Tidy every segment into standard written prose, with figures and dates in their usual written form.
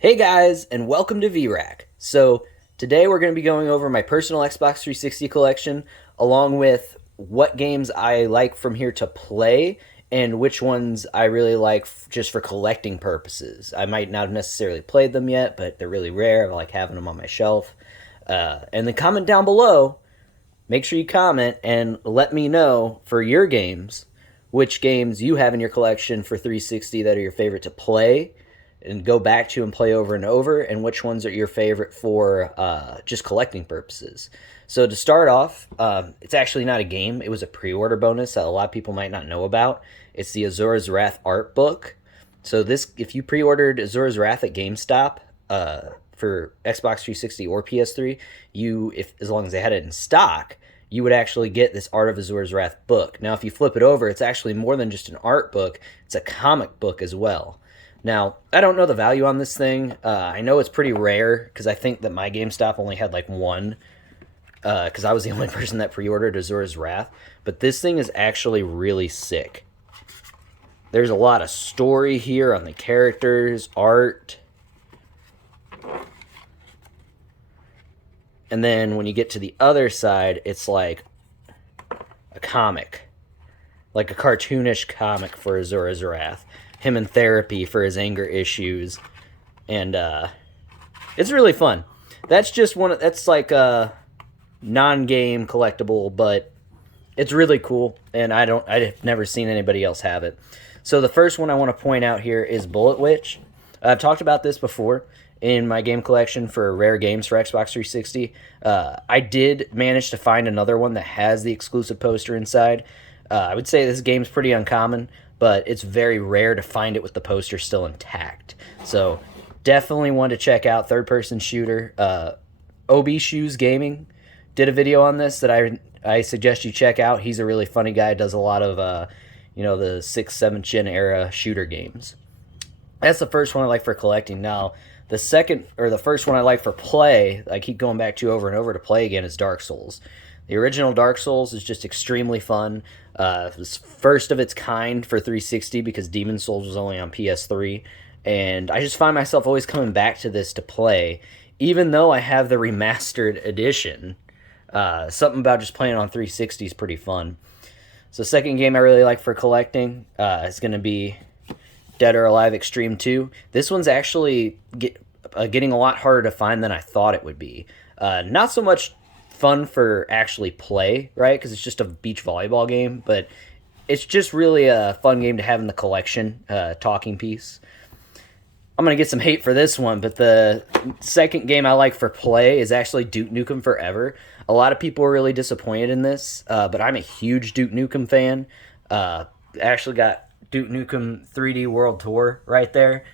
Hey guys, and welcome to VRAC. So, today we're going to be going over my personal Xbox 360 collection, along with what games I like from here to play, and which ones I really like just for collecting purposes. I might not have necessarily played them yet, but they're really rare. I like having them on my shelf. And then comment down below. Make sure you comment and let me know for your games which games you have in your collection for 360 that are your favorite to play and go back to and play over and over, and which ones are your favorite for just collecting purposes. So to start off, it's actually not a game. It was a pre-order bonus that a lot of people might not know about. It's the Azures Wrath art book. So this, if you pre-ordered Azures Wrath at GameStop for Xbox 360 or PS3, as long as they had it in stock, you would actually get this Art of Azures Wrath book. Now, if you flip it over, it's actually more than just an art book. It's a comic book as well. Now, I don't know the value on this thing. I know it's pretty rare because I think that my GameStop only had like one because I was the only person that pre-ordered Azures Wrath. But this thing is actually really sick. There's a lot of story here on the characters, art. And then when you get to the other side, it's like a comic. Like a cartoonish comic for Azures Wrath. Him in therapy for his anger issues, and it's really fun. That's just that's like a non-game collectible, but it's really cool, and I've never seen anybody else have it. So the first one I want to point out here is Bullet Witch. I've talked about this before in my game collection for rare games for Xbox 360. I did manage to find another one that has the exclusive poster inside. I would say this game's pretty uncommon, but it's very rare to find it with the poster still intact. So definitely one to check out. Third-person shooter. OB Shoes Gaming did a video on this that I suggest you check out. He's a really funny guy. Does a lot of the 6th, 7th gen era shooter games. That's the first one I like for collecting. Now, the first one I like for play, I keep going back to over and over to play again, is Dark Souls. The original Dark Souls is just extremely fun. It was first of its kind for 360 because Demon Souls was only on PS3. And I just find myself always coming back to this to play, even though I have the remastered edition. Something about just playing on 360 is pretty fun. So second game I really like for collecting is going to be Dead or Alive Extreme 2. This one's actually getting a lot harder to find than I thought it would be. Not so much fun for actually play, right? Because it's just a beach volleyball game, but it's just really a fun game to have in the collection, talking piece. I'm going to get some hate for this one, but the second game I like for play is actually Duke Nukem Forever. A lot of people are really disappointed in this, but I'm a huge Duke Nukem fan. Actually got Duke Nukem 3D World Tour right there.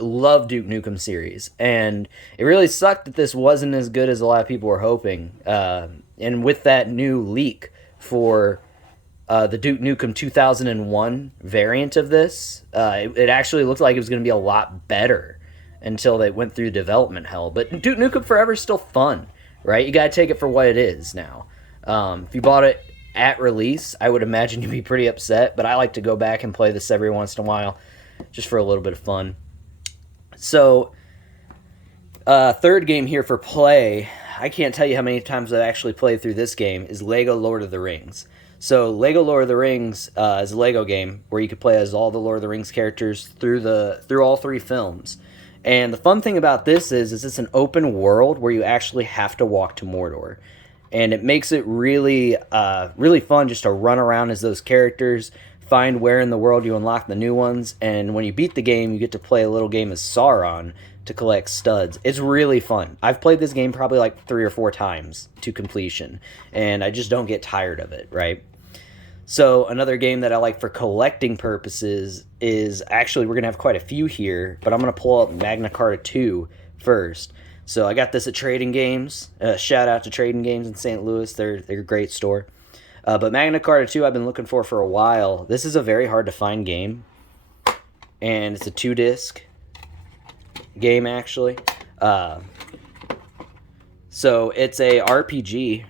Love Duke Nukem series, and it really sucked that this wasn't as good as a lot of people were hoping. And with that new leak for the Duke Nukem 2001 variant of this, it actually looked like it was going to be a lot better until they went through development hell. But Duke Nukem Forever is still fun, right? You got to take it for what it is now. If you bought it at release, I would imagine you'd be pretty upset, but I like to go back and play this every once in a while just for a little bit of fun. So, third game here for play, I can't tell you how many times I've actually played through this game, is Lego Lord of the Rings. So, Lego Lord of the Rings is a Lego game where you can play as all the Lord of the Rings characters through all three films. And the fun thing about this is it's an open world where you actually have to walk to Mordor. And it makes it really, really fun just to run around as those characters, find where in the world you unlock the new ones, and when you beat the game, you get to play a little game as Sauron to collect studs. It's really fun. I've played this game probably like 3 or 4 times to completion, and I just don't get tired of it, right? So another game that I like for collecting purposes is, actually we're going to have quite a few here, but I'm going to pull up Magna Carta 2 first. So I got this at Trading Games. Shout out to Trading Games in St. Louis. They're a great store. But Magna Carta 2 I've been looking for a while. This is a very hard to find game. And it's a 2-disc game, actually. So it's a RPG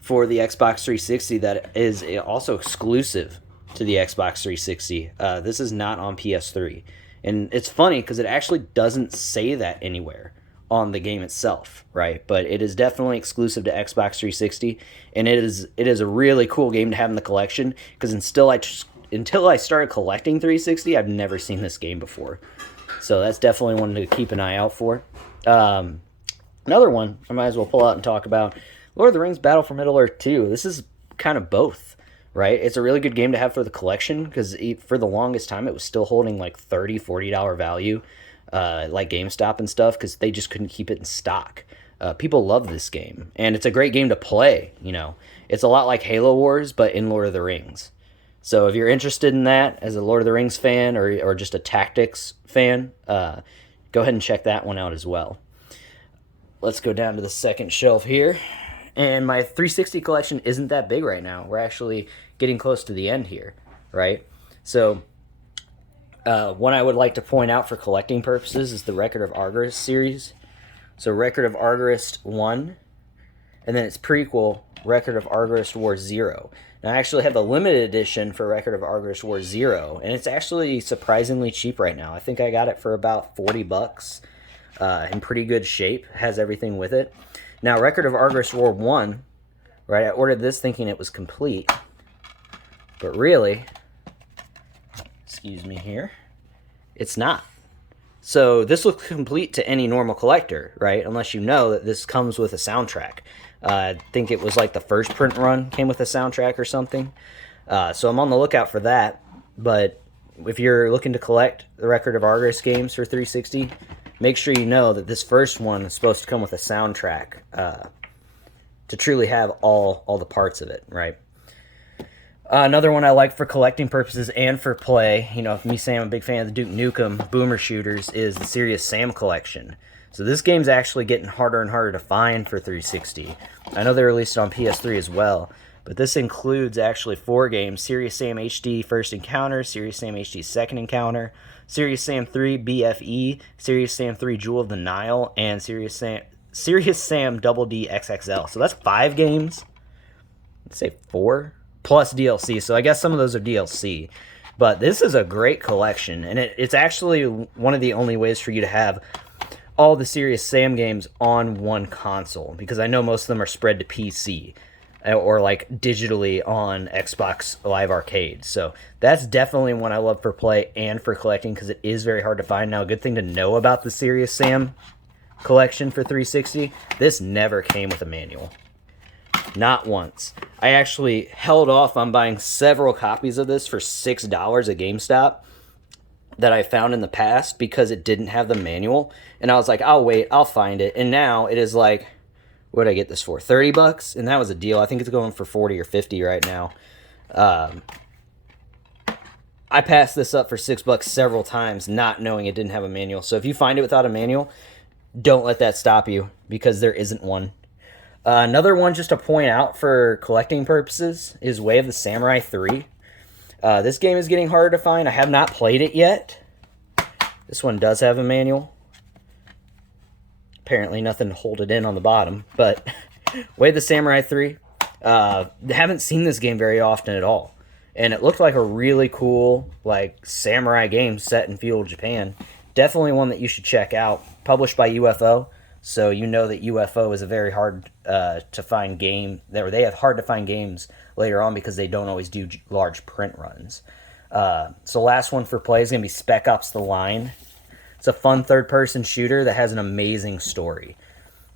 for the Xbox 360 that is also exclusive to the Xbox 360. This is not on PS3. And it's funny because it actually doesn't say that anywhere on the game itself, right? But it is definitely exclusive to Xbox 360, and it is a really cool game to have in the collection because until I started collecting 360, I've never seen this game before. So that's definitely one to keep an eye out for. Another one I might as well pull out and talk about, Lord of the Rings Battle for Middle-earth 2. This is kind of both, right? It's a really good game to have for the collection because for the longest time it was still holding like $30, $40 value, like GameStop and stuff, because they just couldn't keep it in stock. People love this game, and it's a great game to play. It's a lot like Halo Wars, but in Lord of the Rings. So if you're interested in that as a Lord of the Rings fan or just a tactics fan, go ahead and check that one out as well. Let's go down to the second shelf here. And my 360 collection isn't that big right now. We're actually getting close to the end here, right? So one I would like to point out for collecting purposes is the Record of Argos series. So Record of Argos 1, and then its prequel, Record of Argos War 0. Now, I actually have the limited edition for Record of Argos War 0, and it's actually surprisingly cheap right now. I think I got it for about $40, in pretty good shape, has everything with it. Now, Record of Argos War 1, right, I ordered this thinking it was complete, but really, excuse me here, it's not. So this looks complete to any normal collector, right, unless you know that this comes with a soundtrack. I think it was like the first print run came with a soundtrack or something. So I'm on the lookout for that, but if you're looking to collect the Record of Argos games for 360, make sure you know that this first one is supposed to come with a soundtrack to truly have all the parts of it, right? Another one I like for collecting purposes and for play, if me saying I'm a big fan of the Duke Nukem boomer shooters, is the Serious Sam collection. So this game's actually getting harder and harder to find for 360. I know they released it on PS3 as well, but this includes actually 4 games: Serious Sam HD First Encounter, Serious Sam HD Second Encounter, Serious Sam 3 BFE, Serious Sam 3 Jewel of the Nile, and Serious Sam Double D XXL. So that's 5 games. Let's say 4 plus DLC. So I guess some of those are DLC. But this is a great collection, and it's actually one of the only ways for you to have all the Serious Sam games on one console, because I know most of them are spread to PC or like digitally on Xbox Live Arcade. So that's definitely one I love for play and for collecting, because it is very hard to find. Now, a good thing to know about the Serious Sam collection for 360, this never came with a manual. Not once. I actually held off on buying several copies of this for $6 at GameStop that I found in the past because it didn't have the manual. And I was like, I'll wait, I'll find it. And now it is like, what did I get this for? $30? And that was a deal. I think it's going for 40 or 50 right now. I passed this up for $6 several times, not knowing it didn't have a manual. So if you find it without a manual, don't let that stop you, because there isn't one. Another one just to point out for collecting purposes is Way of the Samurai 3. This game is getting harder to find. I have not played it yet. This one does have a manual. Apparently nothing to hold it in on the bottom. But Way of the Samurai 3. Haven't seen this game very often at all. And it looked like a really cool samurai game set in feudal Japan. Definitely one that you should check out. Published by UFO. So you know that UFO is a very hard to find game. They have hard to find games later on because they don't always do large print runs. So last one for play is going to be Spec Ops The Line. It's a fun third-person shooter that has an amazing story.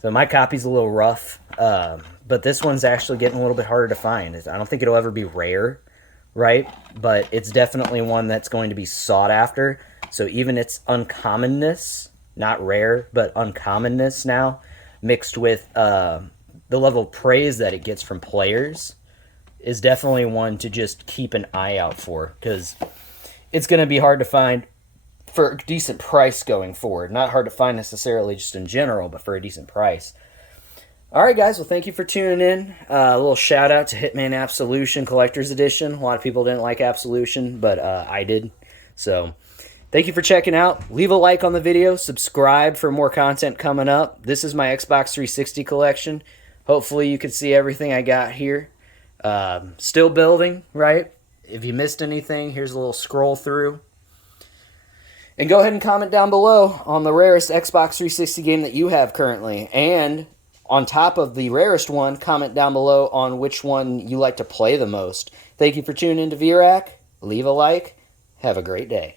So my copy's a little rough, but this one's actually getting a little bit harder to find. I don't think it'll ever be rare, right? But it's definitely one that's going to be sought after. So even its uncommonness, not rare, but uncommonness now, mixed with the level of praise that it gets from players, is definitely one to just keep an eye out for, because it's going to be hard to find for a decent price going forward. Not hard to find necessarily just in general, but for a decent price. All right, guys. Well, thank you for tuning in. A little shout out to Hitman Absolution Collector's Edition. A lot of people didn't like Absolution, but I did. So thank you for checking out. Leave a like on the video. Subscribe for more content coming up. This is my Xbox 360 collection. Hopefully you can see everything I got here. Still building, right? If you missed anything, here's a little scroll through. And go ahead and comment down below on the rarest Xbox 360 game that you have currently. And on top of the rarest one, comment down below on which one you like to play the most. Thank you for tuning in to VRAC. Leave a like. Have a great day.